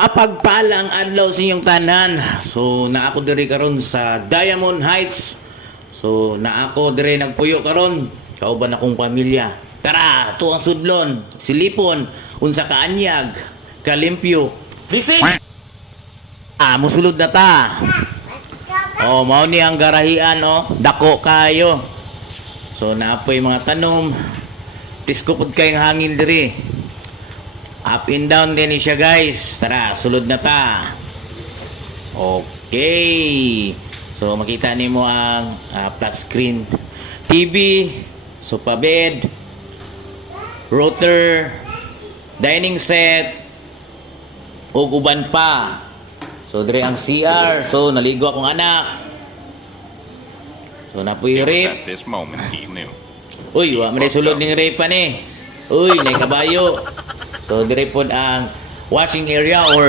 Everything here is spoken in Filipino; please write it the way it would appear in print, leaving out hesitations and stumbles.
Mapagpalang adlaw sa inyong tanan. So naako diri karon sa Diamond Heights. So naako diri nagpuyo karon. Kauban akong pamilya. Tara, to ang sudlon, silipon, unsa ka anyag, kalimpyo. Listen. Musulod na ta. Oh, mao ni ang garahian oh, dako kayo. So naapoy mga tanom. Tisko pud kay hangin diri. Up and down din siya guys. Tara, sulod na ta. Okay. So makita nimo ang flat screen TV, sofa bed, router, dining set, ug uban pa. So dire ang CR. So naligo akong anak. So napuy rip. At this moment, he knew. Uy, wa man sulod ning rip pa ni. Uy, nay kabayo. So dire pod ang washing area or